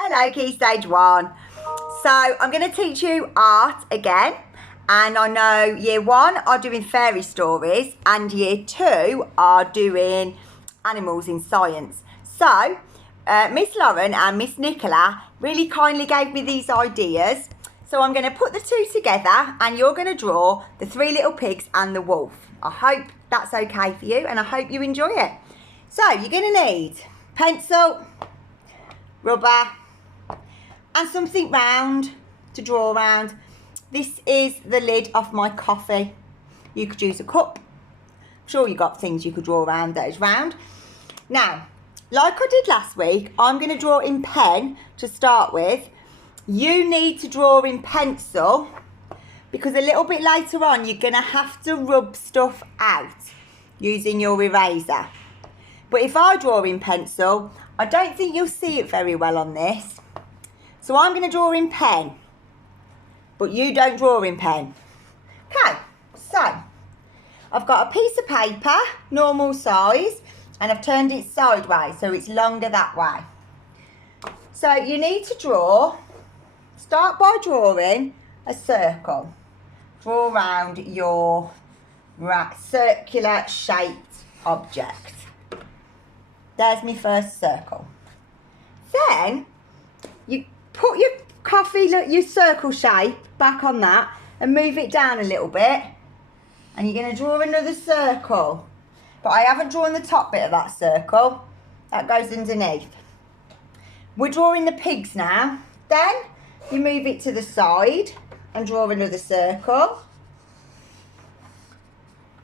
Hello, Key Stage 1. So I'm going to teach you art again. And I know Year 1 are doing fairy stories and Year 2 are doing animals in science. So Miss Lauren and Miss Nicola really kindly gave me these ideas. So I'm going to put the two together and you're going to draw the 3 little pigs and the wolf. I hope that's okay for you and I hope you enjoy it. So you're going to need pencil, rubber, and something round to draw around. This is the lid off my coffee. You could use a cup. I'm sure you got things you could draw around that is round. Now, like I did last week, I'm going to draw in pen to start with. You need to draw in pencil because a little bit later on you're going to have to rub stuff out using your eraser. But if I draw in pencil, I don't think you'll see it very well on this. So I'm going to draw in pen, but you don't draw in pen. Okay, so I've got a piece of paper, normal size, and I've turned it sideways, so it's longer that way. So you need to start by drawing a circle. Draw around your circular shaped object. There's my first circle. Then you put your circle shape back on that and move it down a little bit. And you're going to draw another circle. But I haven't drawn the top bit of that circle. That goes underneath. We're drawing the pigs now. Then you move it to the side and draw another circle.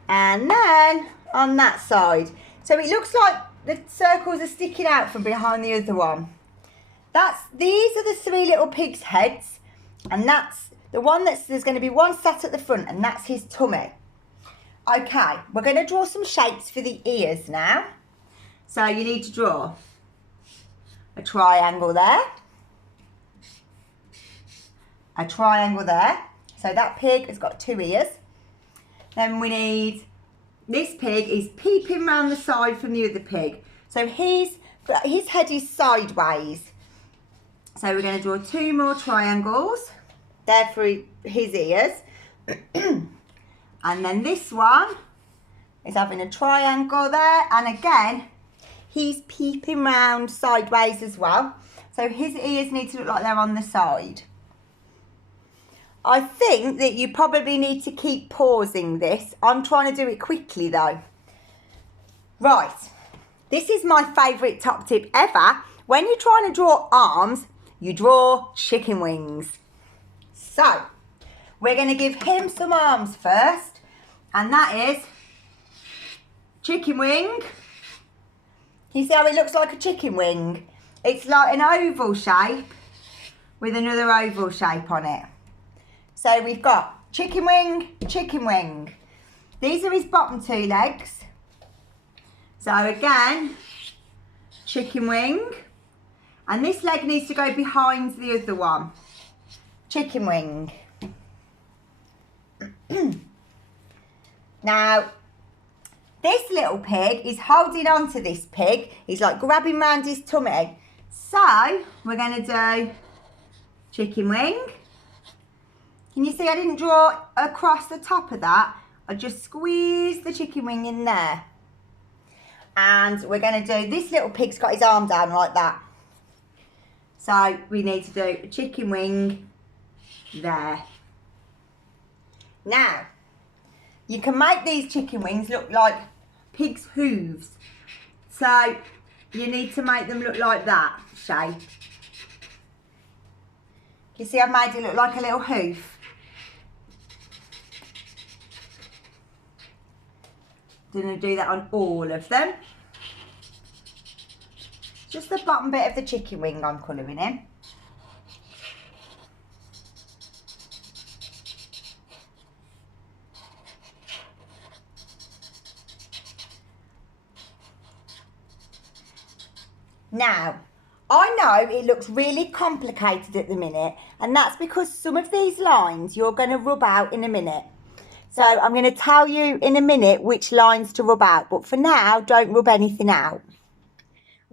And then on that side. So it looks like the circles are sticking out from behind the other one. These are the 3 little pigs' heads, and that's the one there's going to be one sat at the front, and that's his tummy. Okay, we're going to draw some shapes for the ears now. So you need to draw a triangle there, a triangle there. So that pig has got 2 ears. Then we need, this pig is peeping round the side from the other pig. So his head is sideways. So we're going to draw 2 more triangles. They're for his ears. And then this one is having a triangle there. And again, he's peeping round sideways as well. So his ears need to look like they're on the side. I think that you probably need to keep pausing this. I'm trying to do it quickly though. Right. This is my favourite top tip ever. When you're trying to draw arms, you draw chicken wings. So, we're going to give him some arms first. And that is chicken wing. Can you see how it looks like a chicken wing? It's like an oval shape with another oval shape on it. So we've got chicken wing, chicken wing. These are his bottom 2 legs. So again, chicken wing. And this leg needs to go behind the other one. Chicken wing. Now, this little pig is holding on to this pig. He's like grabbing round his tummy. So, we're going to do chicken wing. Can you see I didn't draw across the top of that? I just squeezed the chicken wing in there. And we're going to do, this little pig's got his arm down like that. So we need to do a chicken wing there. Now, you can make these chicken wings look like pig's hooves. So you need to make them look like that shape. You see I've made it look like a little hoof. I'm going to do that on all of them. Just the bottom bit of the chicken wing I'm colouring in. Now, I know it looks really complicated at the minute, and that's because some of these lines you're going to rub out in a minute. So I'm going to tell you in a minute which lines to rub out, but for now, don't rub anything out.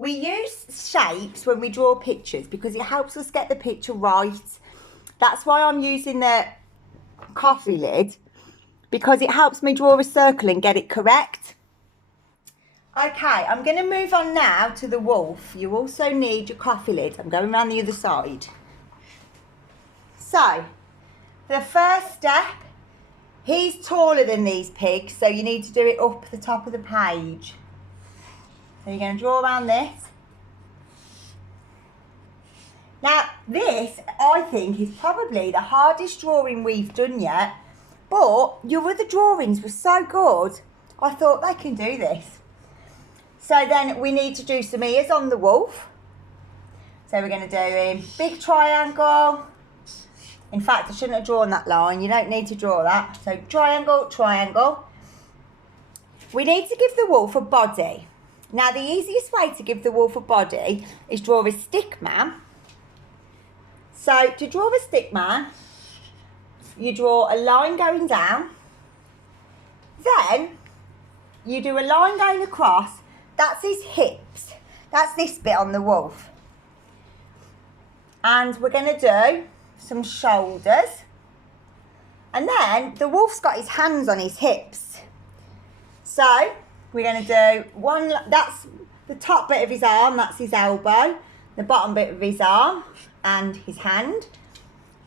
We use shapes when we draw pictures because it helps us get the picture right. That's why I'm using the coffee lid, because it helps me draw a circle and get it correct. Okay, I'm going to move on now to the wolf. You also need your coffee lid. I'm going around the other side. So, the first step, he's taller than these pigs, so you need to do it up the top of the page. So you're going to draw around this. Now, this, I think, is probably the hardest drawing we've done yet, but your other drawings were so good, I thought they can do this. So then we need to do some ears on the wolf. So we're going to do a big triangle. In fact, I shouldn't have drawn that line. You don't need to draw that. So triangle, triangle. We need to give the wolf a body. Now, the easiest way to give the wolf a body is draw a stick man. So to draw a stick man, you draw a line going down. Then you do a line going across. That's his hips. That's this bit on the wolf. And we're going to do some shoulders. And then the wolf's got his hands on his hips. So we're going to do one, that's the top bit of his arm, that's his elbow. The bottom bit of his arm and his hand.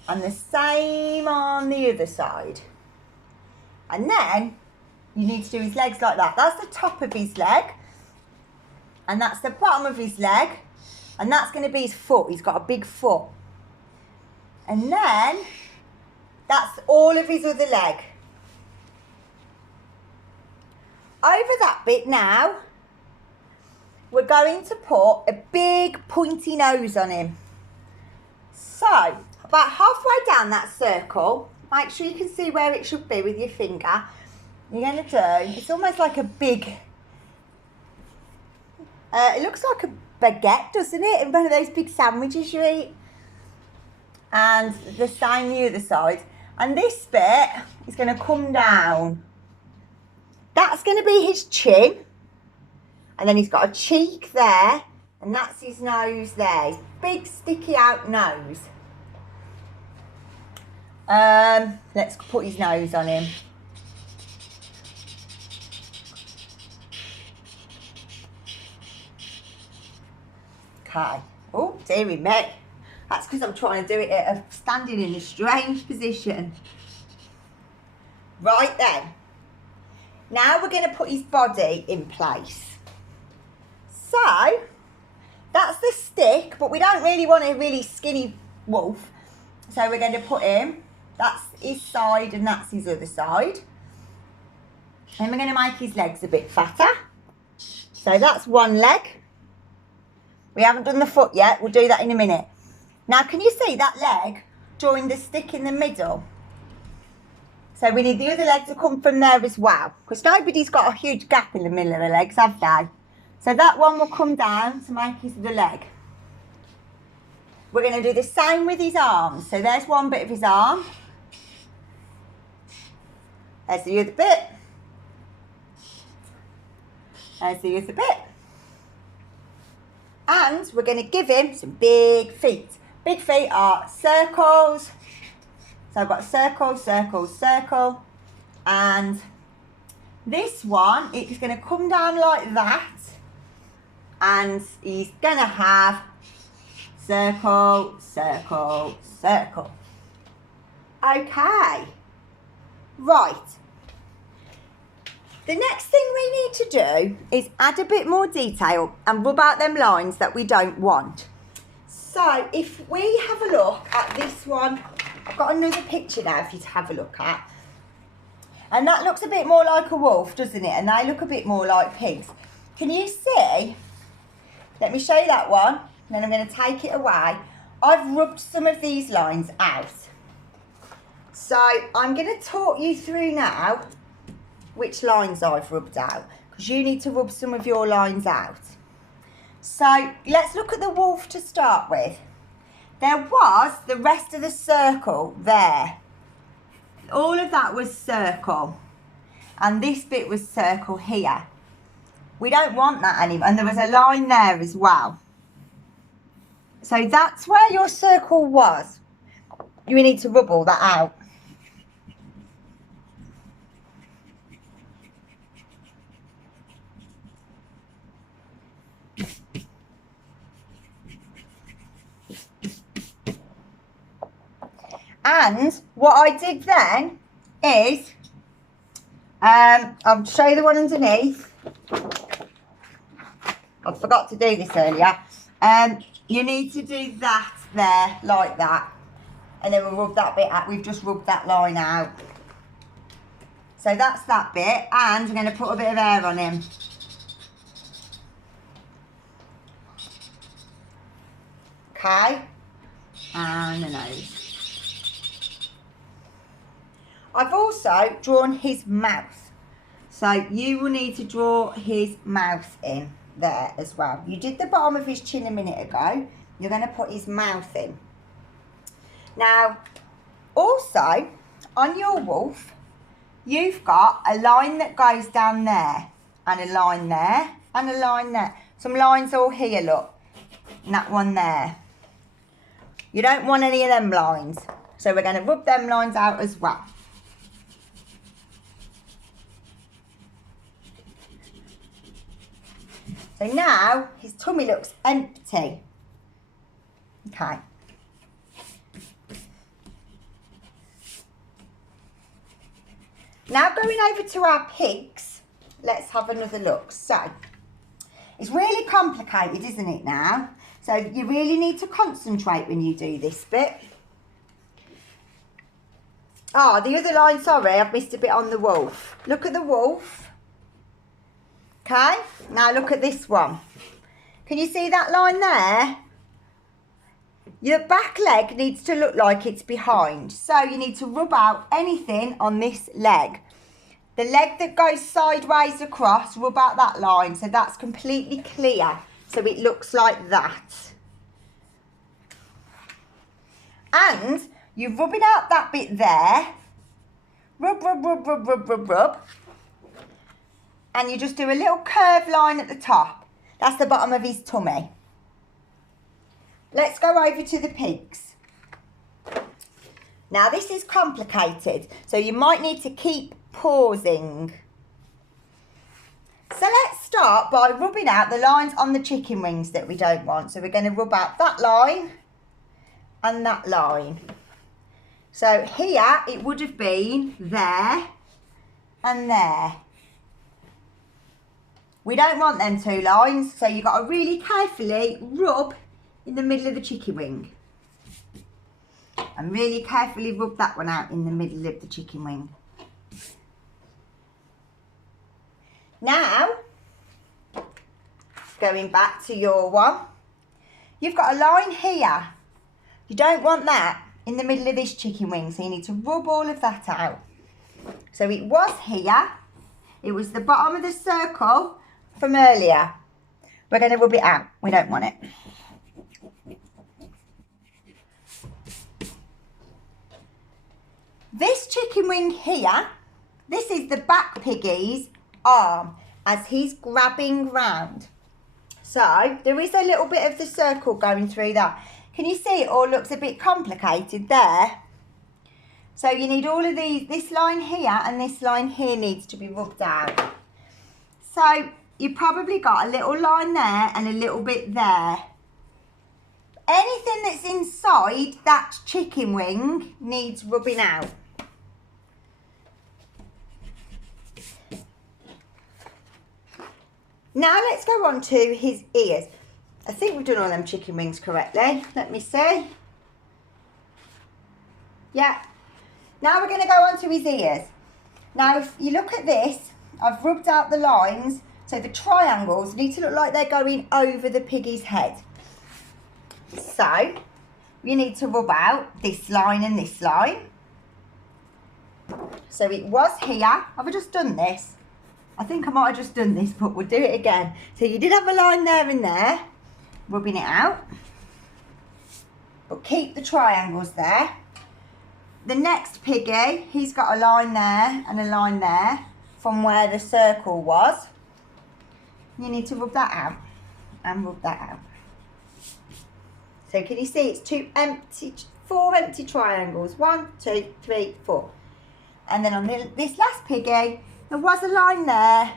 And the same on the other side. And then you need to do his legs like that. That's the top of his leg. And that's the bottom of his leg. And that's going to be his foot. He's got a big foot. And then that's all of his other leg. Over that bit now, we're going to put a big pointy nose on him. So, about halfway down that circle, make sure you can see where it should be with your finger. You're going to do, it's almost like a big, it looks like a baguette, doesn't it? And one of those big sandwiches you eat. And the same the other side. And this bit is going to come down. That's going to be his chin. And then he's got a cheek there. And that's his nose there. His big sticky out nose. Let's put his nose on him. Okay. Oh, dearie me. That's because I'm trying to do it standing in a strange position. Right then. Now we're going to put his body in place. So, that's the stick, but we don't really want a really skinny wolf. So we're going to put him, that's his side and that's his other side. And we're going to make his legs a bit fatter. So that's one leg. We haven't done the foot yet, we'll do that in a minute. Now can you see that leg drawing the stick in the middle? So we need the other leg to come from there as well, because nobody's got a huge gap in the middle of the legs, have they? So that one will come down to make his other leg. We're going to do the same with his arms. So there's one bit of his arm. There's the other bit. There's the other bit. And we're going to give him some big feet. Big feet are circles. So I've got circle, circle, circle. And this one, it's going to come down like that. And he's going to have circle, circle, circle. Okay. Right. The next thing we need to do is add a bit more detail and rub out them lines that we don't want. So if we have a look at this one, I've got another picture now for you to have a look at. And that looks a bit more like a wolf, doesn't it? And they look a bit more like pigs. Can you see? Let me show you that one. Then I'm going to take it away. I've rubbed some of these lines out. So I'm going to talk you through now which lines I've rubbed out, because you need to rub some of your lines out. So let's look at the wolf to start with. There was the rest of the circle there. All of that was circle. And this bit was circle here. We don't want that anymore. And there was a line there as well. So that's where your circle was. You need to rub all that out. And what I did then is, I'll show you the one underneath. I forgot to do this earlier. You need to do that there, like that. And then we'll rub that bit out. We've just rubbed that line out. So that's that bit. And we're going to put a bit of air on him. Okay. And the nose. I've also drawn his mouth. So you will need to draw his mouth in there as well. You did the bottom of his chin a minute ago. You're going to put his mouth in. Now, also, on your wolf, you've got a line that goes down there, and a line there, and a line there. Some lines all here, look, and that one there. You don't want any of them lines, so we're going to rub them lines out as well. So now his tummy looks empty. Okay. Now going over to our pigs, let's have another look. So it's really complicated, isn't it now? So you really need to concentrate when you do this bit. Oh, the other line, sorry, I've missed a bit on the wolf. Look at the wolf. Okay, now look at this one. Can you see that line there? Your back leg needs to look like it's behind. So you need to rub out anything on this leg. The leg that goes sideways across, rub out that line so that's completely clear. So it looks like that. And you're rubbing out that bit there. Rub, rub, rub, rub, rub, rub, rub. And you just do a little curved line at the top. That's the bottom of his tummy. Let's go over to the pigs. Now this is complicated, so you might need to keep pausing. So let's start by rubbing out the lines on the chicken wings that we don't want. So we're going to rub out that line and that line. So here it would have been there and there. We don't want them two lines, so you've got to really carefully rub in the middle of the chicken wing. And really carefully rub that one out in the middle of the chicken wing. Now, going back to your one, you've got a line here. You don't want that in the middle of this chicken wing, so you need to rub all of that out. So it was here. It was the bottom of the circle from earlier. We're going to rub it out. We don't want it. This chicken wing here, this is the back piggy's arm as he's grabbing round. So there is a little bit of the circle going through that. Can you see it all looks a bit complicated there? So you need all of these, this line here and this line here needs to be rubbed out. So you probably got a little line there and a little bit there. Anything that's inside that chicken wing needs rubbing out. Now let's go on to his ears. I think we've done all them chicken wings correctly. Let me see. Yeah. Now we're going to go on to his ears. Now if you look at this, I've rubbed out the lines. So the triangles need to look like they're going over the piggy's head. So you need to rub out this line and this line. So it was here. Have I just done this? I think I might have just done this, but we'll do it again. So you did have a line there and there, rubbing it out. But keep the triangles there. The next piggy, he's got a line there and a line there from where the circle was. You need to rub that out and rub that out. So can you see it's four empty triangles. 1, 2, 3, 4. And then on this last piggy, there was a line there.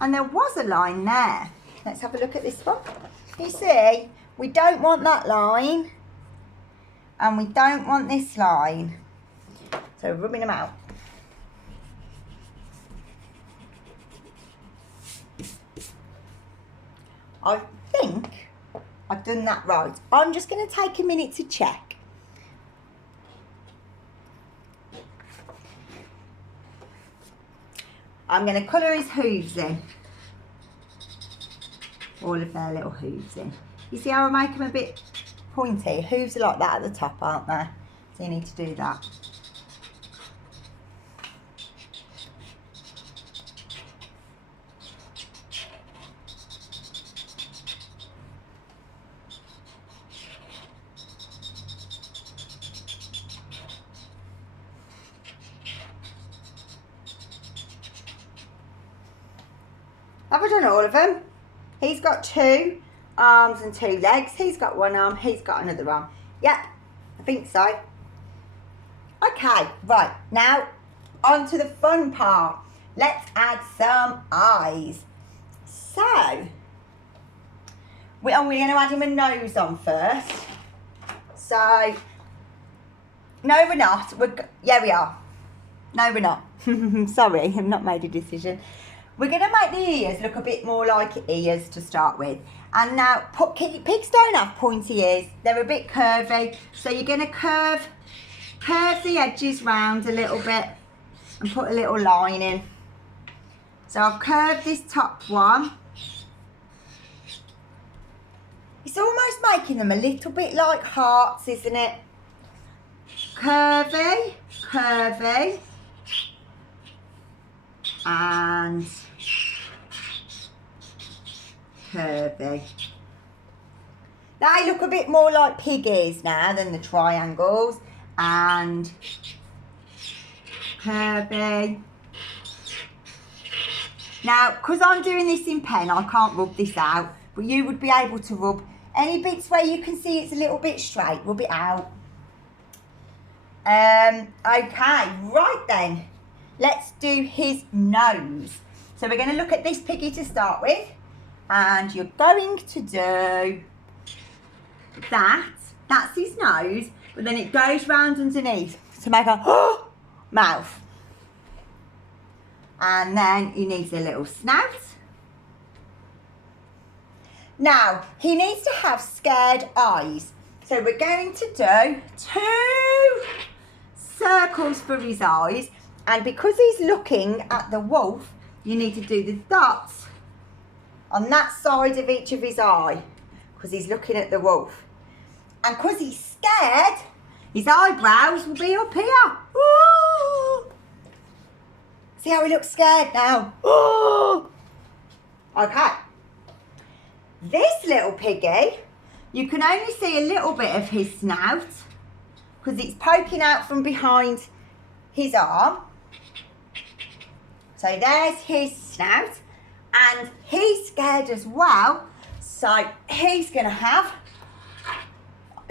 And there was a line there. Let's have a look at this one. You see, we don't want that line. And we don't want this line. So rubbing them out. I think I've done that right. I'm just going to take a minute to check. I'm going to colour his hooves in. All of their little hooves in. You see how I make them a bit pointy? Hooves are like that at the top, aren't they? So you need to do that. Have I done all of them? He's got 2 arms and 2 legs. He's got 1 arm. He's got another arm. Yep, I think so. Okay, right. Now, on to the fun part. Let's add some eyes. So, we're going to add him a nose on first. So, no, we're not. Yeah, we are. No, we're not. Sorry, I've not made a decision. We're going to make the ears look a bit more like ears to start with. And now, pigs don't have pointy ears. They're a bit curvy. So you're going to curve the edges round a little bit and put a little line in. So I've curved this top one. It's almost making them a little bit like hearts, isn't it? Curvy, curvy. And curvy. They look a bit more like pig ears now than the triangles. And curvy. Now, because I'm doing this in pen, I can't rub this out, but you would be able to rub any bits where you can see it's a little bit straight, rub it out. Okay, right then. Let's do his nose. So we're going to look at this piggy to start with. And you're going to do that. That's his nose. But then it goes round underneath to make a mouth. And then he needs a little snout. Now, he needs to have scared eyes. So we're going to do 2 circles for his eyes. And because he's looking at the wolf, you need to do the dots on that side of each of his eye, because he's looking at the wolf. And because he's scared, his eyebrows will be up here. Ooh. See how he looks scared now? Ooh. Okay. This little piggy, you can only see a little bit of his snout because it's poking out from behind his arm. So there's his snout, and he's scared as well. So he's going to have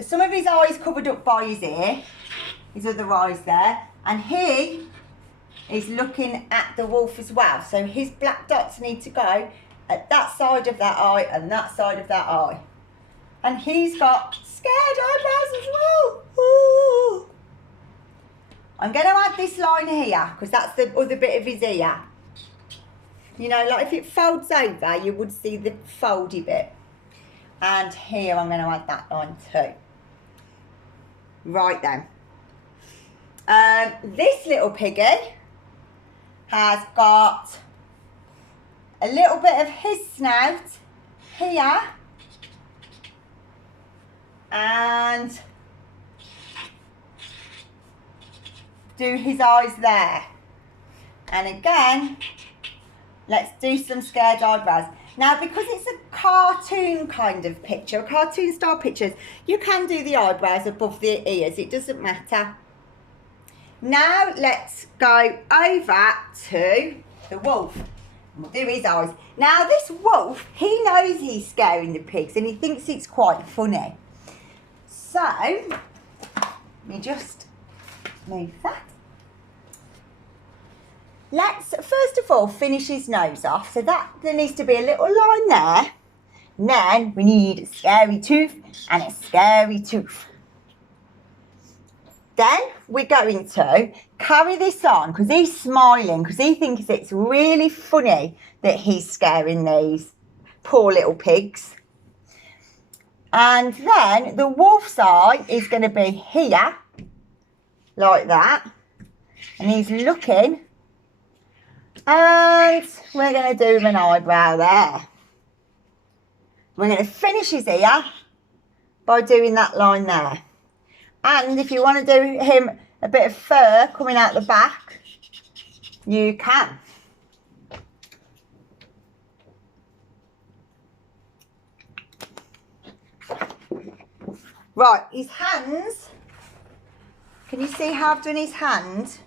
some of his eyes covered up by his ear, his other eyes there, and he is looking at the wolf as well. So his black dots need to go at that side of that eye and that side of that eye. And he's got scared eyebrows as well. Ooh. I'm going to add this line here because that's the other bit of his ear. You know, like if it folds over, you would see the foldy bit. And here I'm going to add that line too. Right then. This little piggy has got a little bit of his snout here. And do his eyes there. And again, let's do some scared eyebrows. Now, because it's a cartoon kind of picture, a cartoon style pictures, you can do the eyebrows above the ears. It doesn't matter. Now, let's go over to the wolf. We'll do his eyes. Now this wolf, he knows he's scaring the pigs and he thinks it's quite funny. So, let me just move that. Let's first of all finish his nose off. So that there needs to be a little line there. And then we need a scary tooth and a scary tooth. Then we're going to carry this on because he's smiling because he thinks it's really funny that he's scaring these poor little pigs. And then the wolf's eye is going to be here, like that. And he's looking. And we're going to do him an eyebrow there. We're going to finish his ear by doing that line there. And if you want to do him a bit of fur coming out the back, you can. Right, his hands. Can you see how I've done his hand?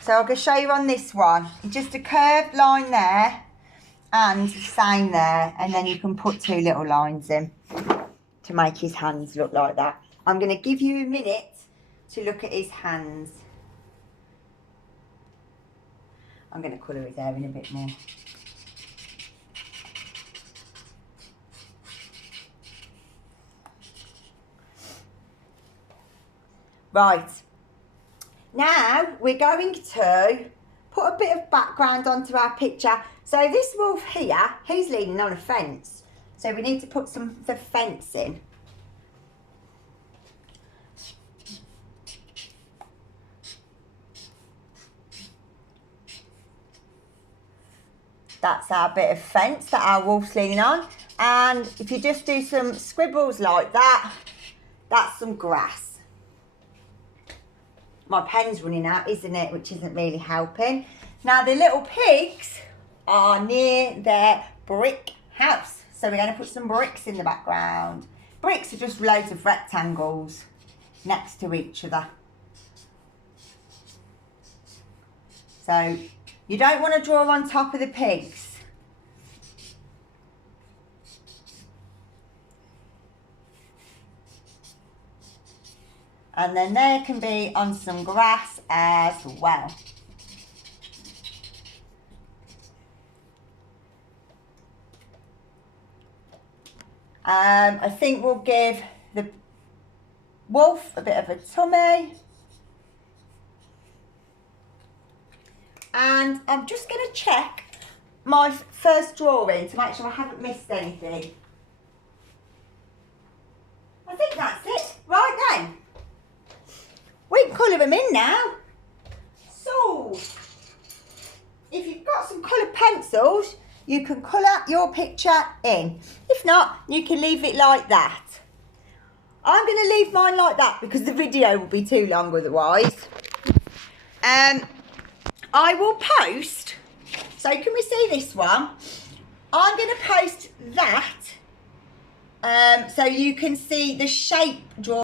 So I'm going to show you on this one. Just a curved line there and same there. And then you can put two little lines in to make his hands look like that. I'm going to give you a minute to look at his hands. I'm going to colour his hair in a bit more. Right. Now we're going to put a bit of background onto our picture. So this wolf here, he's leaning on a fence. So we need to put some of the fence in. That's our bit of fence that our wolf's leaning on. And if you just do some scribbles like that, that's some grass. My pen's running out, isn't it? Which isn't really helping. Now the little pigs are near their brick house. So we're going to put some bricks in the background. Bricks are just loads of rectangles next to each other. So you don't want to draw on top of the pigs. And then there can be on some grass as well. I think we'll give the wolf a bit of a tummy. And I'm just going to check my first drawing to make sure I haven't missed anything. I think that's it. Right then. We can colour them in now. So, if you've got some coloured pencils, you can colour your picture in. If not, you can leave it like that. I'm going to leave mine like that because the video will be too long otherwise. I will post, so can we see this one? I'm going to post that so you can see the shape drawn.